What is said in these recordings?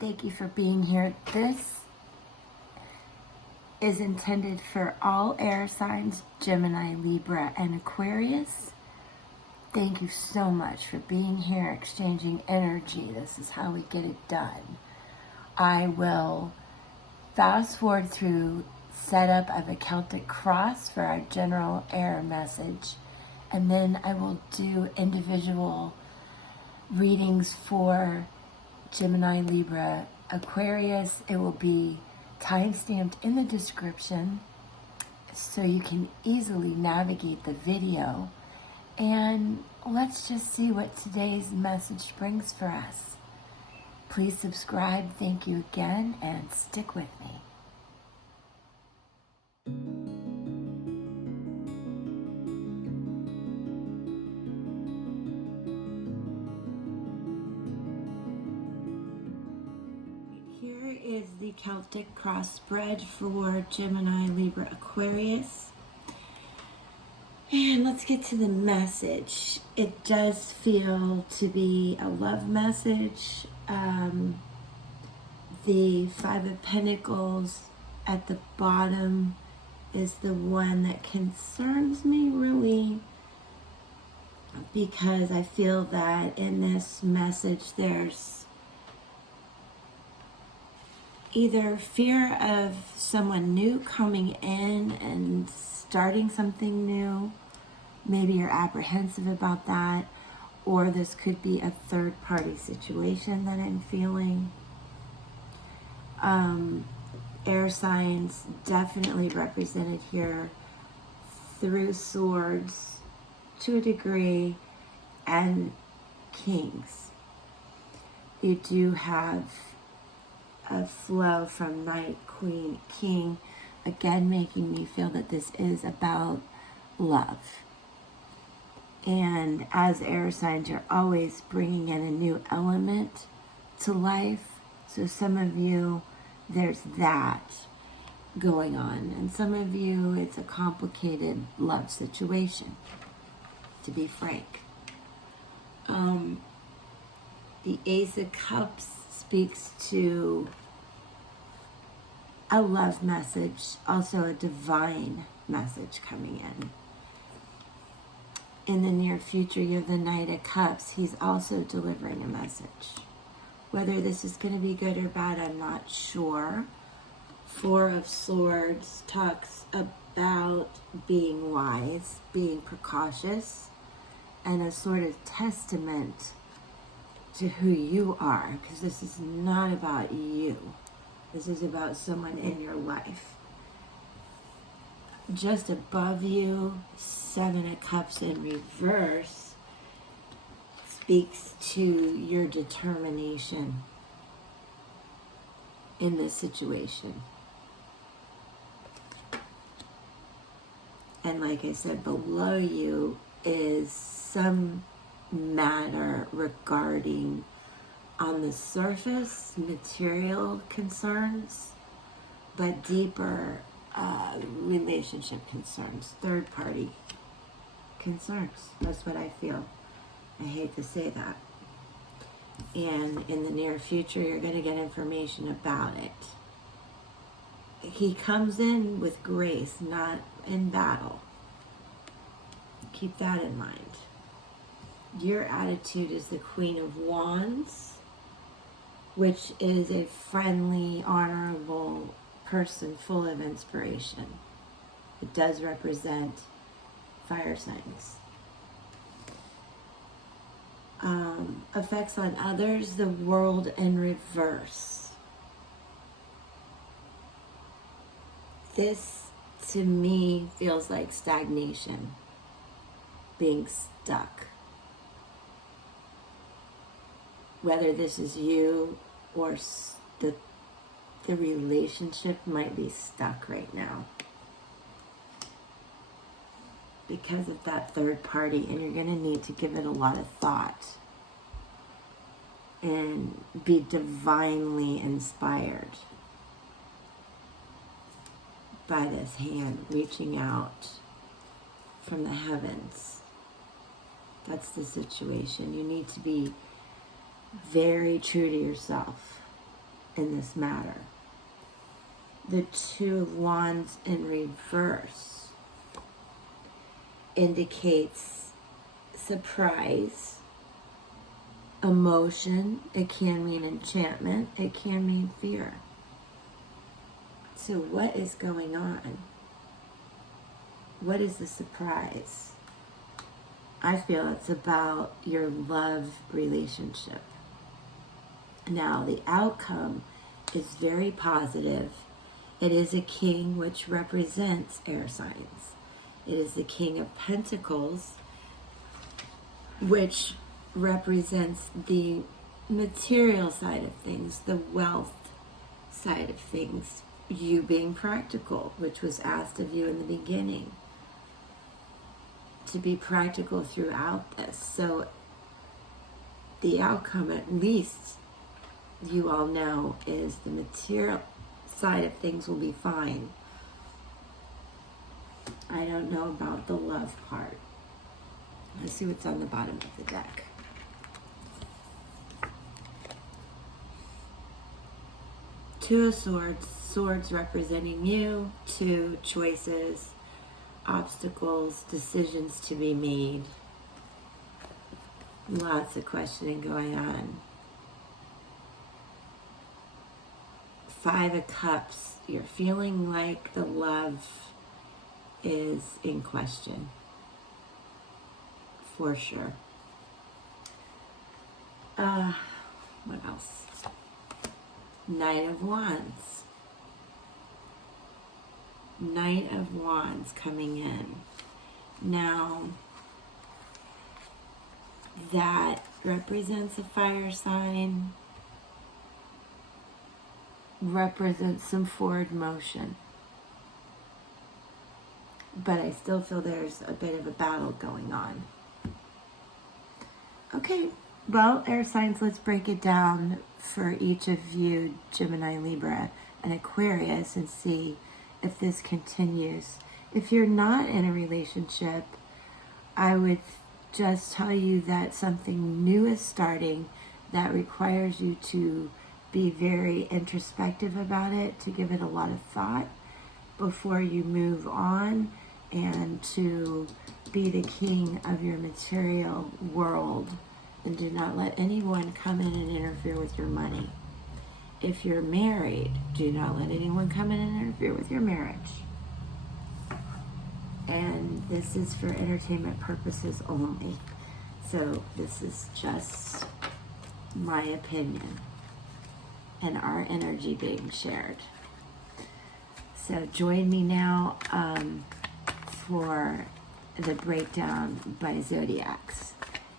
Thank you for being here. This is intended for all air signs, Gemini, Libra, and Aquarius. Thank you so much for being here, exchanging energy. This is how we get it done. I will fast forward through setup of a Celtic cross for our general air message, and then I will do individual readings for Gemini, Libra, Aquarius. It will be time-stamped in the description so you can easily navigate the video. And let's just see what today's message brings for us. Please subscribe. Thank you again, and stick with me. Here is the Celtic cross spread for Gemini, Libra, Aquarius. And let's get to the message. It does feel to be a love message. The Five of Pentacles at the bottom is the one that concerns me really, because I feel that in this message there's either fear of someone new coming in and starting something new. Maybe you're apprehensive about that, or this could be a third-party situation that I'm feeling. Air signs definitely represented here through swords to a degree, and kings. You do have a flow from Knight, Queen, King, again making me feel that this is about love. And as air signs, you're always bringing in a new element to life. So some of you, there's that going on. And some of you, it's a complicated love situation, to be frank. The Ace of Cups speaks to a love message, also a divine message coming in. In the near future, you have the Knight of Cups. He's also delivering a message. Whether this is going to be good or bad, I'm not sure. Four of Swords talks about being wise, being precautious, and a sort of testament to who you are, because this is not about you. This is about someone in your life. Just above you, Seven of Cups in reverse speaks to your determination in this situation. And like I said, below you is some matter regarding, on the surface, material concerns, but deeper relationship concerns, third-party concerns. That's what I feel. I hate to say that. And in the near future, you're going to get information about it. He comes in with grace, not in battle. Keep that in mind. Your attitude is the Queen of Wands, which is a friendly, honorable person full of inspiration. It does represent fire signs. Effects on others, the World in reverse. This, to me, feels like stagnation, being stuck. Whether this is you or the relationship might be stuck right now because of that third party, and you're going to need to give it a lot of thought and be divinely inspired by this hand reaching out from the heavens. That's the situation. You need to be very true to yourself. in this matter. The Two of Wands in reverse indicates surprise, emotion. It can mean enchantment. It can mean fear. So what is going on? What is the surprise? I feel it's about your love relationship. Now, the outcome is very positive. It is a king, which represents air signs. It is the King of Pentacles, which represents the material side of things, the wealth side of things, you being practical, which was asked of you in the beginning, to be practical throughout this. So the outcome, at least you all know, is the material side of things will be fine. I don't know about the love part. Let's see what's on the bottom of the deck. Two of Swords, swords representing you, two choices, obstacles, decisions to be made. Lots of questioning going on. Five of Cups, you're feeling like the love is in question. For sure. What else? Knight of Wands. Knight of Wands coming in. Now, that represents a fire sign, represents some forward motion. But I still feel there's a bit of a battle going on. Okay, well, air signs, let's break it down for each of you, Gemini, Libra, and Aquarius, and see if this continues. If you're not in a relationship, I would just tell you that something new is starting that requires you to be very introspective about it, to give it a lot of thought before you move on, and to be the king of your material world, and do not let anyone come in and interfere with your money. If you're married, do not let anyone come in and interfere with your marriage. And this is for entertainment purposes only. So this is just my opinion and our energy being shared. So join me now for the breakdown by zodiacs.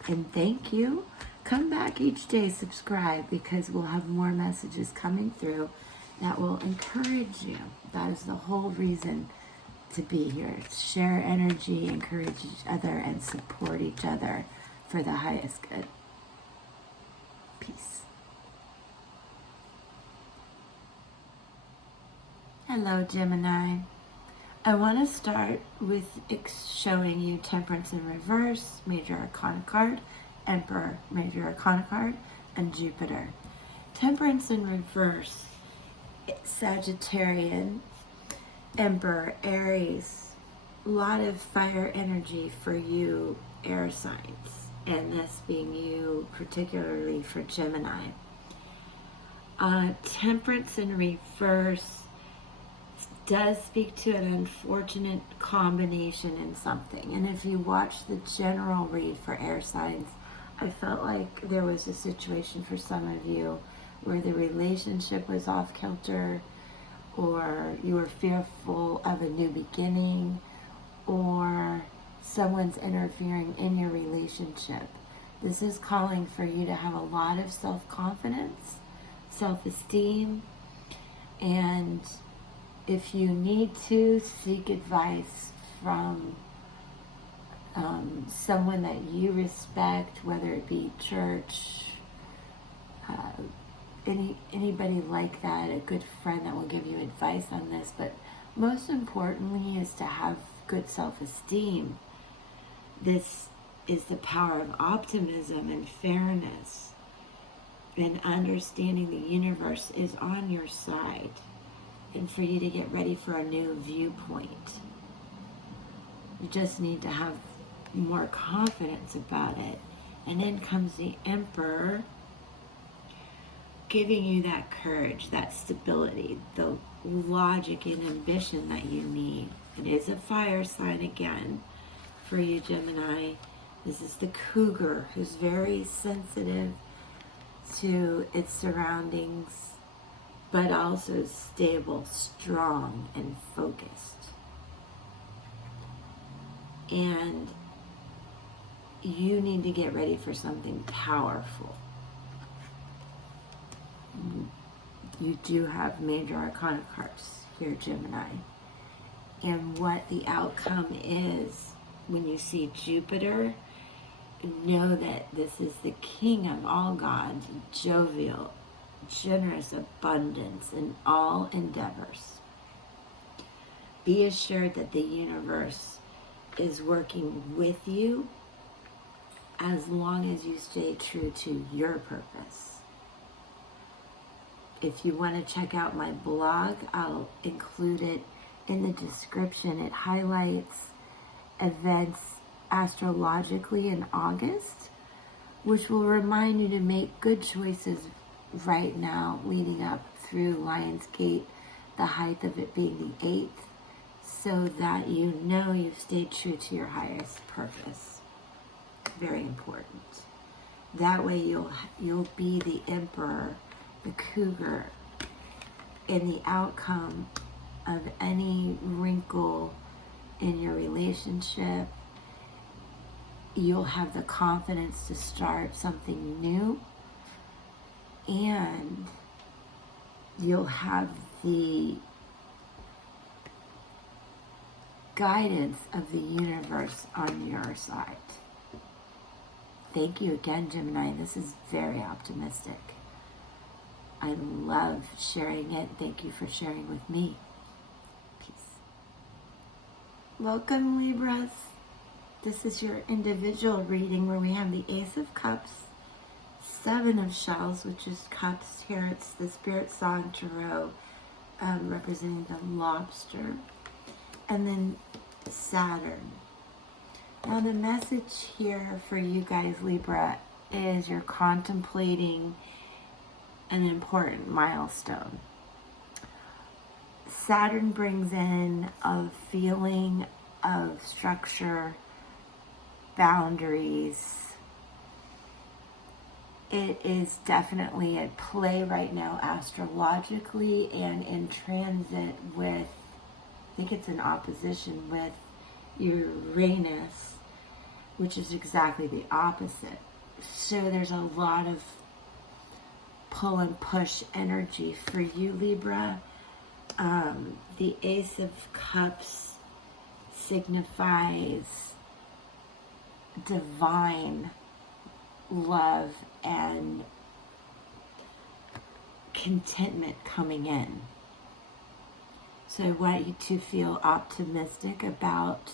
And thank you. Come back each day, subscribe, because we'll have more messages coming through that will encourage you. That is the whole reason to be here. Share energy, encourage each other, and support each other for the highest good. Peace. Hello, Gemini. I want to start with showing you Temperance in reverse, Major Arcana card, Emperor, Major Arcana card, and Jupiter. Temperance in reverse, Sagittarian, Emperor, Aries, a lot of fire energy for you air signs, and this being you particularly for Gemini. Temperance in reverse does speak to an unfortunate combination in something. And if you watch the general read for air signs, I felt like there was a situation for some of you where the relationship was off kilter, or you were fearful of a new beginning, or someone's interfering in your relationship. This is calling for you to have a lot of self-confidence, self-esteem, and if you need to, seek advice from someone that you respect, whether it be church, anybody like that, a good friend that will give you advice on this. But most importantly is to have good self-esteem. This is the power of optimism and fairness. and understanding the universe is on your side, and for you to get ready for a new viewpoint. You just need to have more confidence about it. And then comes the Emperor, giving you that courage, that stability, the logic and ambition that you need. It is a fire sign again for you, Gemini. This is the cougar, who's very sensitive to its surroundings, but also stable, strong, and focused. And you need to get ready for something powerful. You do have major arcana cards here, Gemini. And what the outcome is, when you see Jupiter, know that this is the king of all gods, jovial, generous, abundance in all endeavors. Be assured that the universe is working with you as long as you stay true to your purpose. If you want to check out my blog, I'll include it in the description. It highlights events astrologically in August, which will remind you to make good choices right now, leading up through Lionsgate, the height of it being the 8th, so that you know you've stayed true to your highest purpose. Very important. That way you'll be the Emperor, the cougar, in the outcome of any wrinkle in your relationship. You'll have the confidence to start something new, and you'll have the guidance of the universe on your side. Thank you again, Gemini. This is very optimistic. I love sharing it. Thank you for sharing with me. Peace. Welcome, Libras. This is your individual reading where we have the Ace of Cups, 7 of Shells, which is cups. Here it's the Spirit Song Tarot, representing the lobster, and then Saturn. Now the message here for you guys, Libra, is you're contemplating an important milestone. Saturn brings in a feeling of structure, boundaries. It is definitely at play right now astrologically and in transit with, I think it's in opposition with Uranus, which is exactly the opposite. So there's a lot of pull and push energy for you, Libra. The Ace of Cups signifies divine love and contentment coming in. So I want you to feel optimistic about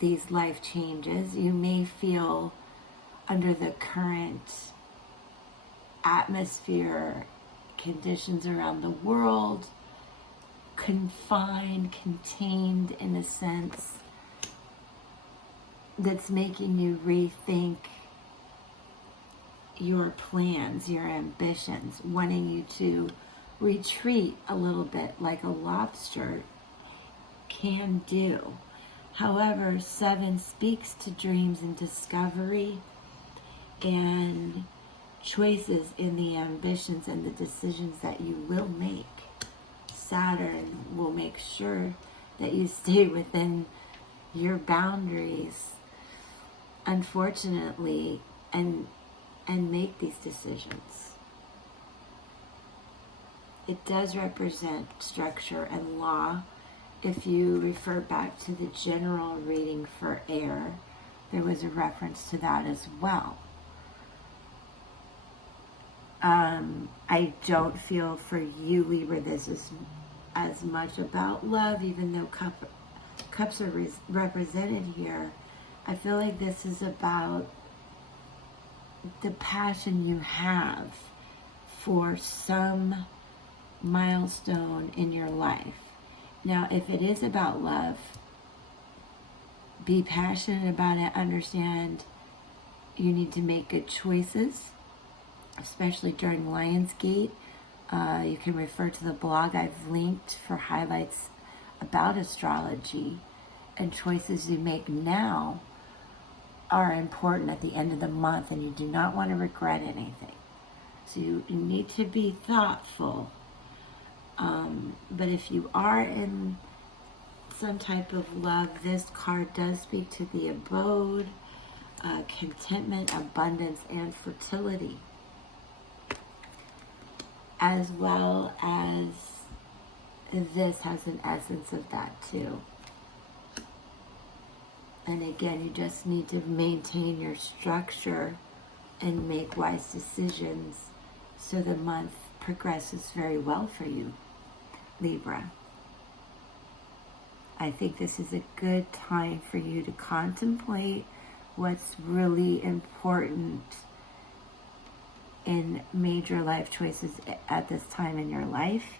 these life changes. You may feel under the current atmosphere, conditions around the world, confined, contained in a sense that's making you rethink your plans, your ambitions, wanting you to retreat a little bit like a lobster can do. However, 7 speaks to dreams and discovery and choices in the ambitions and the decisions that you will make. Saturn will make sure that you stay within your boundaries, unfortunately, and make these decisions. It does represent structure and law. If you refer back to the general reading for air, there was a reference to that as well. I don't feel for you, Libra, this is as much about love, even though cups are represented here. I feel like this is about the passion you have for some milestone in your life. Now, if it is about love, be passionate about it. Understand you need to make good choices, especially during Lionsgate. You can refer to the blog I've linked for highlights about astrology, and choices you make now are important at the end of the month, and you do not want to regret anything. So you need to be thoughtful. But if you are in some type of love, this card does speak to the abode, contentment, abundance, and fertility, as well as this has an essence of that too. And again, you just need to maintain your structure and make wise decisions so the month progresses very well for you, Libra. I think this is a good time for you to contemplate what's really important in major life choices at this time in your life.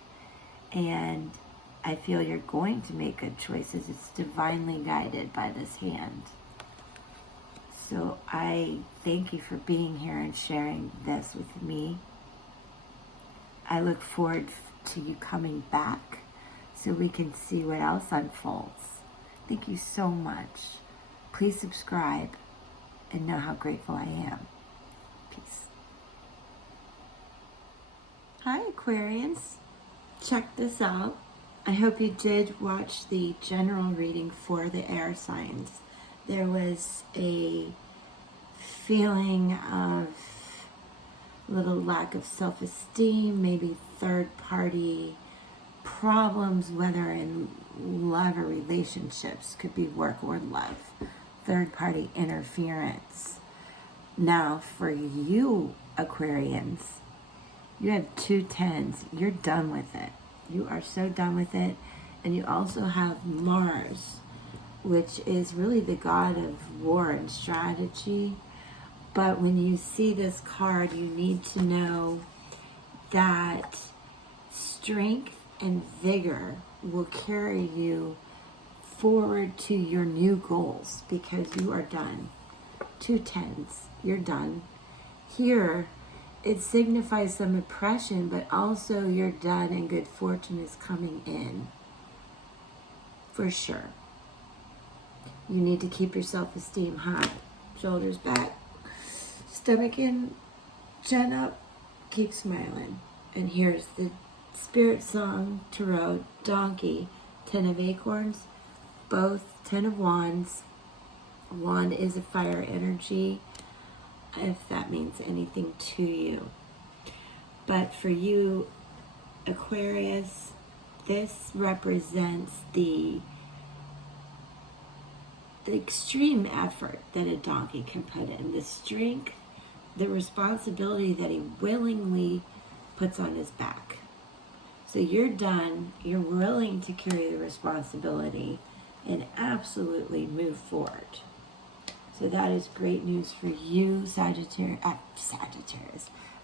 And I feel you're going to make good choices. It's divinely guided by this hand. So I thank you for being here and sharing this with me. I look forward to you coming back so we can see what else unfolds. Thank you so much. Please subscribe and know how grateful I am. Peace. Hi, Aquarians. Check this out. I hope you did watch the general reading for the air signs. There was a feeling of little lack of self-esteem, maybe third-party problems, whether in love or relationships, could be work or love, third-party interference. Now, for you, Aquarians, you have 2 10s. You're done with it. You are so done with it. And you also have Mars, which is really the god of war and strategy. But when you see this card, you need to know that strength and vigor will carry you forward to your new goals, because you are done. 2 10s, you're done. Here, it signifies some oppression, but also you're done and good fortune is coming in. For sure. You need to keep your self-esteem high. Shoulders back, stomach in, chin up, keep smiling. And here's the Spirit Song Tarot Donkey, 10 of Acorns, both 10 of Wands. Wand is a fire energy, if that means anything to you. But for you, Aquarius, this represents the extreme effort that a donkey can put in, the strength, the responsibility that he willingly puts on his back. So you're done, you're willing to carry the responsibility and absolutely move forward. So that is great news for you,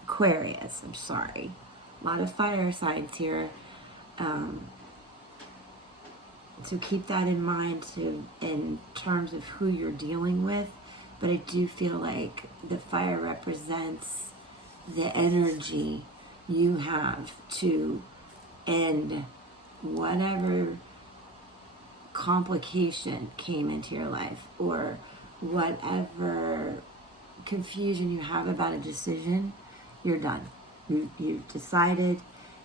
Aquarius, I'm sorry. A lot of fire signs here. So keep that in mind in terms of who you're dealing with. But I do feel like the fire represents the energy you have to end whatever complication came into your life, or whatever confusion you have about a decision. You're done. You've decided,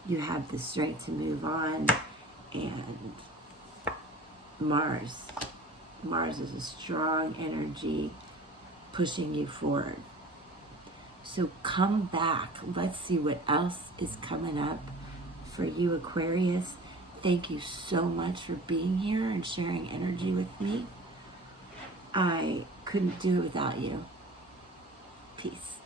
you have the strength to move on. And Mars is a strong energy pushing you forward. So come back. Let's see what else is coming up for you, Aquarius. Thank you so much for being here and sharing energy with me. I couldn't do it without you. Peace.